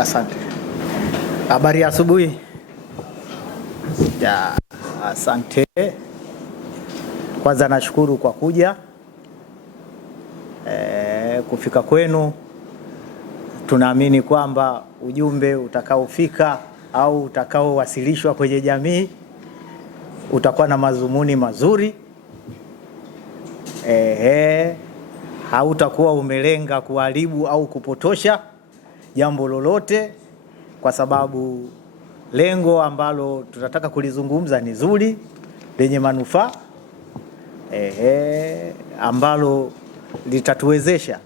Asante. Habari ya asubuhi. Ya, asante. Kwanza nashukuru kwa kuja kufika kwenu. Tunaamini kwamba ujumbe utakaofika au utakaowasilishwa kwenye jamii utakuwa na madhumuni mazuri. Hautakuwa umelenga kuharibu au kupotosha jambo lolote, kwa sababu lengo ambalo tunataka kulizungumza ni zuri, lenye manufaa, ambalo litatuwezesha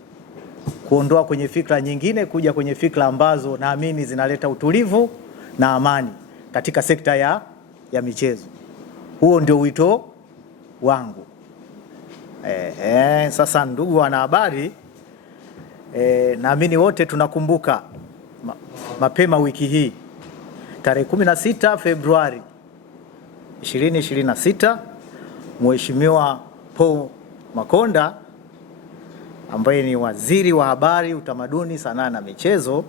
kuondoa kwenye fikra nyingine kuja kwenye fikra ambazo naamini zinaleta utulivu na amani katika sekta ya michezo. Huo ndio wito wangu. Sasa ndugu wanahabari, naamini wote tunakumbuka mapema wiki hii tarehe 16 Februari 2026, Mheshimiwa Paul Makonda ambaye ni Waziri wa Habari, Utamaduni, Sanaa na Michezo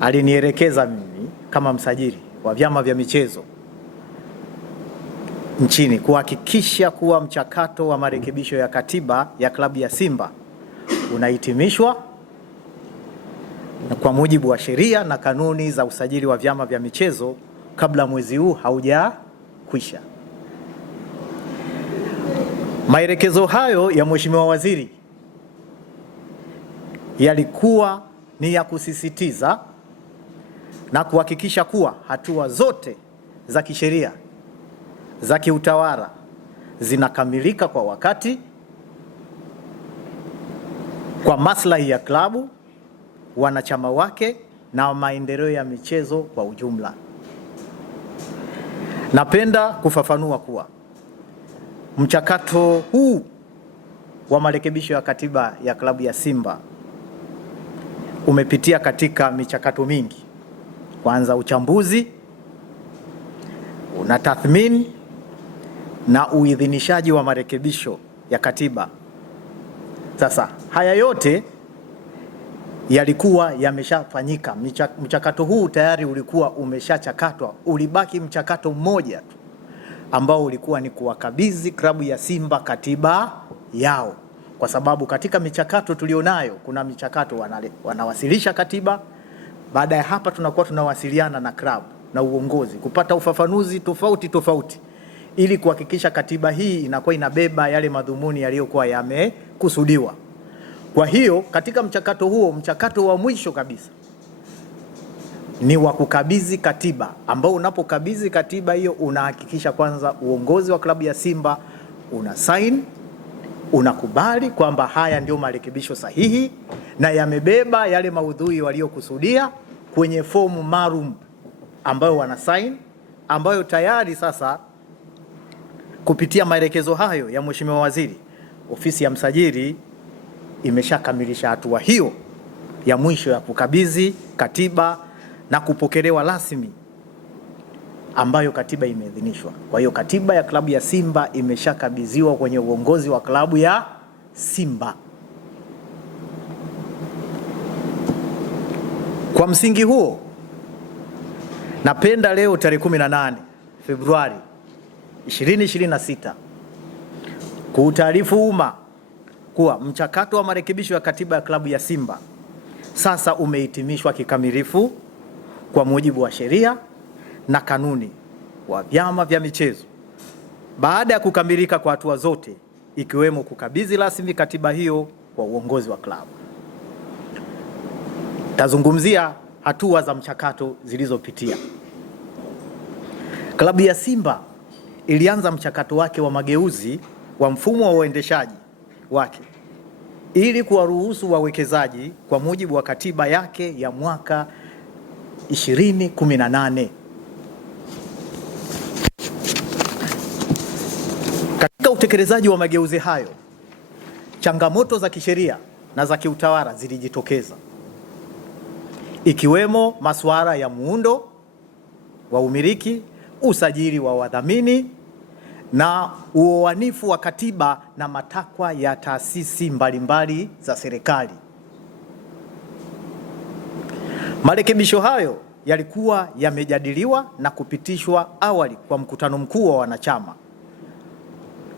alinielekeza mimi kama msajili wa vyama vya michezo nchini kuhakikisha kuwa mchakato wa marekebisho ya katiba ya klabu ya Simba unahitimishwa kwa mujibu wa sheria na kanuni za usajili wa vyama vya michezo kabla mwezi huu haujakwisha. Maelekezo hayo ya Mheshimiwa Waziri yalikuwa ni ya kusisitiza na kuhakikisha kuwa hatua zote za kisheria za kiutawala zinakamilika kwa wakati kwa maslahi ya klabu, wanachama wake na maendeleo ya michezo kwa ujumla. Napenda kufafanua kuwa mchakato huu wa marekebisho ya katiba ya klabu ya Simba umepitia katika michakato mingi. Kwanza uchambuzi, unatathmini na uidhinishaji wa marekebisho ya katiba. Sasa haya yote yalikuwa yameshafanyika. Mchakato huu tayari ulikuwa umeshachakatwa. Ulibaki mchakato mmoja tu ambao ulikuwa ni kuwakabidhi klabu ya Simba katiba yao, kwa sababu katika michakato tulionayo kuna michakato wanawasilisha katiba. Baada ya hapa tunakuwa tunawasiliana na klabu na uongozi kupata ufafanuzi tofauti ili kuhakikisha katiba hii inakuwa inabeba yale madhumuni yaliyokuwa yamekusudiwa. Kwa hiyo katika mchakato huo, mchakato wa mwisho kabisa ni wa kukabidhi katiba, ambao unapokabidhi katiba hiyo unahakikisha kwanza uongozi wa klabu ya Simba una sign, unakubali kwamba haya ndio marekebisho sahihi na yamebeba yale maudhui waliokusudia kwenye fomu maalum ambayo wana sign, ambayo tayari sasa kupitia maelekezo hayo ya Mheshimiwa Waziri, ofisi ya msajili imeshakamilisha hatua hiyo ya mwisho ya kukabidhi katiba na kupokelewa rasmi, ambayo katiba imeidhinishwa. Kwa hiyo katiba ya klabu ya Simba imeshakabidhiwa kwenye uongozi wa klabu ya Simba. Kwa msingi huo, napenda leo tarehe 18 Februari 2026 kuutaarifu umma kuwa mchakato wa marekebisho ya katiba ya klabu ya Simba sasa umehitimishwa kikamilifu kwa mujibu wa sheria na kanuni wa vyama vya michezo, baada ya kukamilika kwa hatua zote, ikiwemo kukabidhi rasmi katiba hiyo kwa uongozi wa klabu. Tazungumzia hatua za mchakato zilizopitia. Klabu ya Simba ilianza mchakato wake wa mageuzi wa mfumo wa uendeshaji wake ili kuwaruhusu wawekezaji kwa mujibu wa katiba yake ya mwaka 2018. Katika utekelezaji wa mageuzi hayo, changamoto za kisheria na za kiutawala zilijitokeza, ikiwemo masuala ya muundo wa umiliki, usajili wa wadhamini na uoanifu wa katiba na matakwa ya taasisi mbalimbali za serikali. Marekebisho hayo yalikuwa yamejadiliwa na kupitishwa awali kwa mkutano mkuu wa wanachama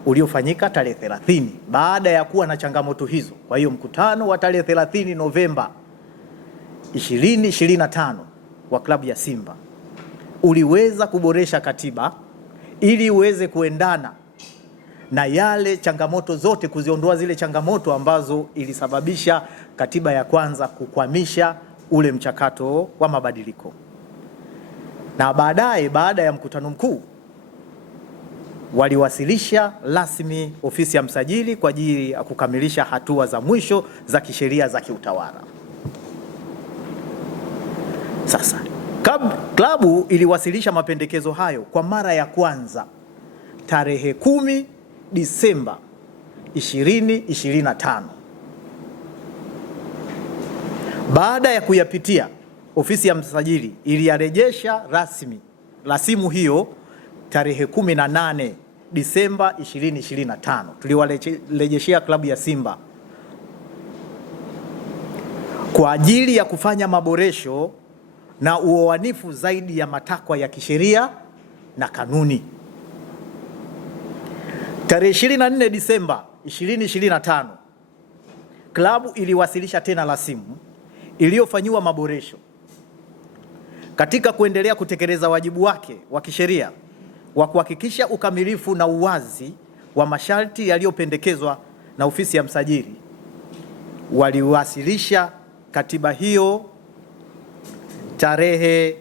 uliofanyika tarehe 30 baada ya kuwa na changamoto hizo. Kwa hiyo mkutano wa tarehe 30 Novemba 2025 wa klabu ya Simba uliweza kuboresha katiba ili uweze kuendana na yale changamoto zote, kuziondoa zile changamoto ambazo ilisababisha katiba ya kwanza kukwamisha ule mchakato wa mabadiliko. Na baadaye, baada ya mkutano mkuu, waliwasilisha rasmi ofisi ya msajili kwa ajili ya kukamilisha hatua za mwisho za kisheria za kiutawala. Sasa klabu iliwasilisha mapendekezo hayo kwa mara ya kwanza tarehe 10 Disemba 2025. Baada ya kuyapitia, ofisi ya msajili iliyarejesha rasmi rasimu hiyo tarehe 18 Disemba 2025. Tuliwarejeshea klabu ya Simba kwa ajili ya kufanya maboresho na uoanifu zaidi ya matakwa ya kisheria na kanuni. Tarehe 24 Disemba 2025, klabu iliwasilisha tena rasimu iliyofanyiwa maboresho katika kuendelea kutekeleza wajibu wake wa kisheria wa kuhakikisha ukamilifu na uwazi wa masharti yaliyopendekezwa na ofisi ya msajili. Waliwasilisha katiba hiyo tarehe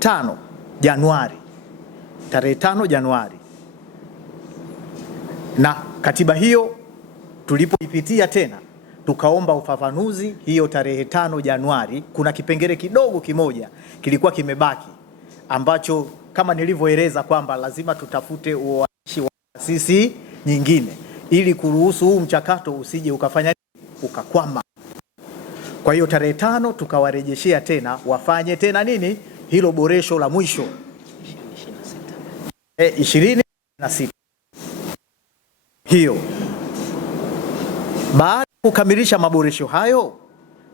5 Januari, na katiba hiyo tulipoipitia tena tukaomba ufafanuzi hiyo tarehe 5 Januari. Kuna kipengele kidogo kimoja kilikuwa kimebaki ambacho kama nilivyoeleza kwamba lazima tutafute uandishi wa taasisi nyingine ili kuruhusu huu mchakato usije ukafanya ukakwama. Kwa hiyo tarehe 5 tukawarejeshea tena wafanye tena nini hilo boresho la mwisho 26 hiyo. Baada ya kukamilisha maboresho hayo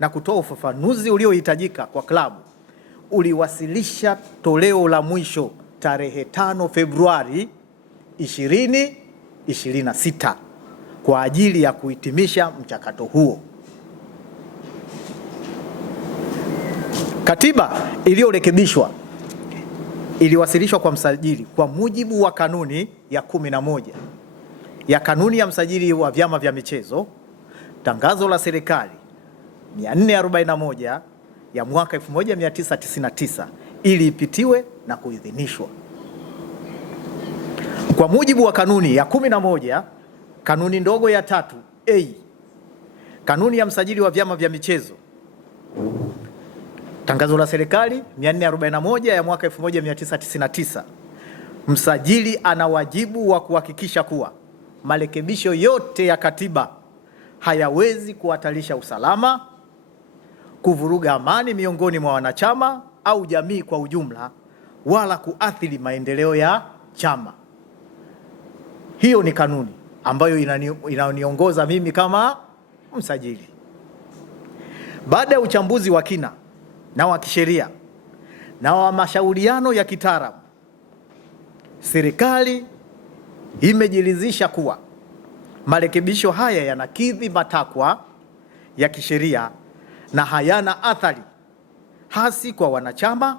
na kutoa ufafanuzi uliohitajika kwa klabu, uliwasilisha toleo la mwisho tarehe 5 Februari 2026 kwa ajili ya kuhitimisha mchakato huo. Katiba iliyorekebishwa iliwasilishwa kwa msajili kwa mujibu wa kanuni ya 11 ya kanuni ya msajili wa vyama vya michezo, tangazo la serikali 441 ya mwaka 1999 ili ipitiwe na kuidhinishwa. Kwa mujibu wa kanuni ya 11 kanuni ndogo ya 3A kanuni ya msajili wa vyama vya michezo, tangazo la serikali 441 ya mwaka 1999, msajili ana wajibu wa kuhakikisha kuwa marekebisho yote ya katiba hayawezi kuhatarisha usalama, kuvuruga amani miongoni mwa wanachama au jamii kwa ujumla, wala kuathiri maendeleo ya chama. Hiyo ni kanuni ambayo inaniongoza mimi kama msajili. Baada ya uchambuzi wa kina na wa kisheria na wa mashauriano ya kitaalamu, serikali imejiridhisha kuwa marekebisho haya yanakidhi matakwa ya kisheria na hayana athari hasi kwa wanachama